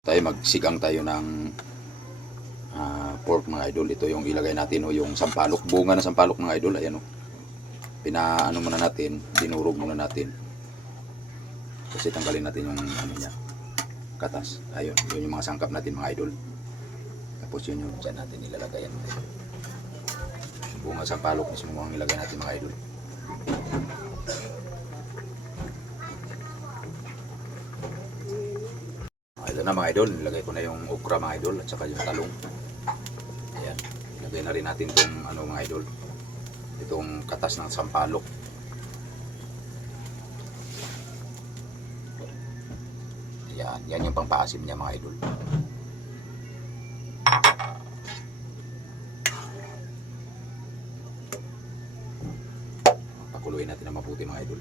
Tayo magsigang tayo ng pork mga idol. Ito yung ilagay natin yung sampalok, bunga ng sampalok mga idol. Ayan pinaano muna natin, dinurog muna natin kasi tanggalin natin yung niya, katas. Ayun, yun yung mga sangkap natin mga idol. Tapos yun yung dyan natin ilalagay yan, bunga sampalok mismo ang ilagay natin mga idol. Ito na mga idol, nilagay ko na yung okra mga idol at saka yung talong. Ayan, ilagay na rin natin itong mga idol, itong katas ng sampalok. Ayan, yan yung pangpaasim niya mga idol. Pakuluin natin na mabuti mga idol.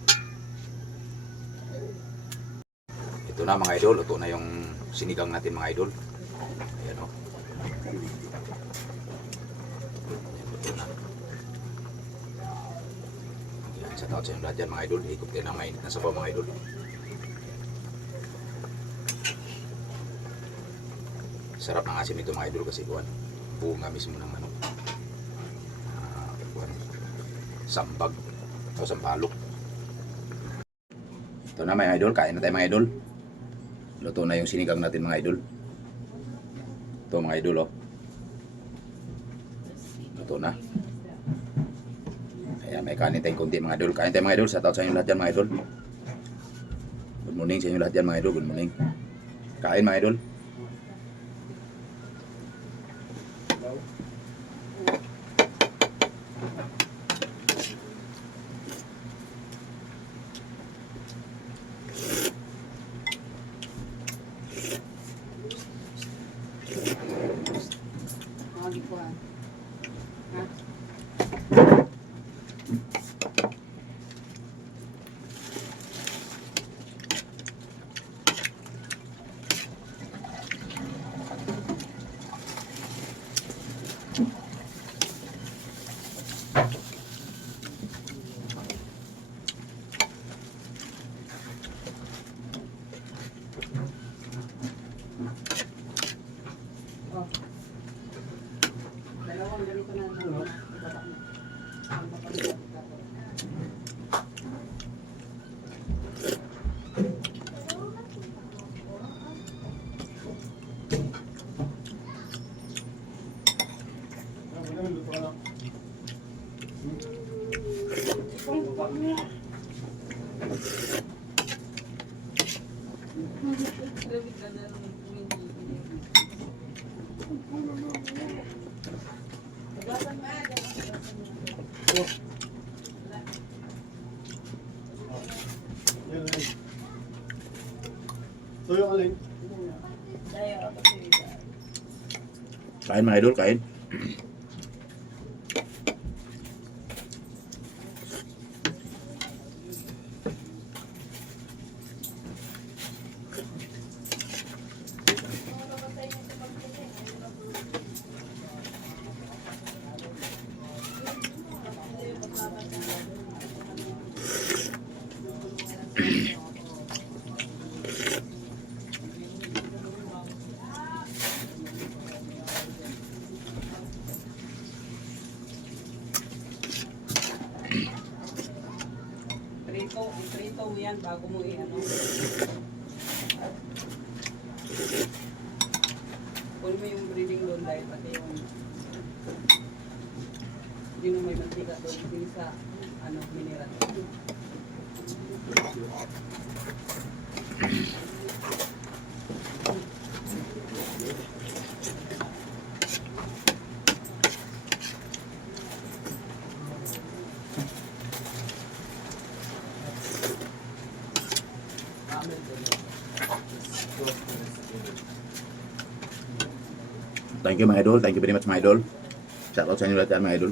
Ito na mga idol, ito na yung sinigang natin mga idol. Ayan o. Ito na. Ayan, sa taot sa yung lahat yan mga idol. Higop din ang mainit na sabaw mga idol. Sarap ng asim ito mga idol kasi kuwan, bunga mismo ng sambag o sampalok. Ito na mga idol, kain na tayo mga idol. Luto na yung sinigang natin mga idol. Ito mga idol luto na. Ayan, may kanin tayong konti mga idol. Kain tayo mga idol, sa taot sa inyo lahat yan mga idol. Good morning sa inyo lahat yan mga idol, good morning. Kain mga idol. Dalawang ganito na So yung alin? Kain mga idol, kain. Prito mo yan bago mo Kunin mo yung breading doon dahil pati yung hindi mo may mantika doon din sa mineral. Thank you mga idol, thank you very much mga idol. Shout out sa inyo lahat yan mga idol.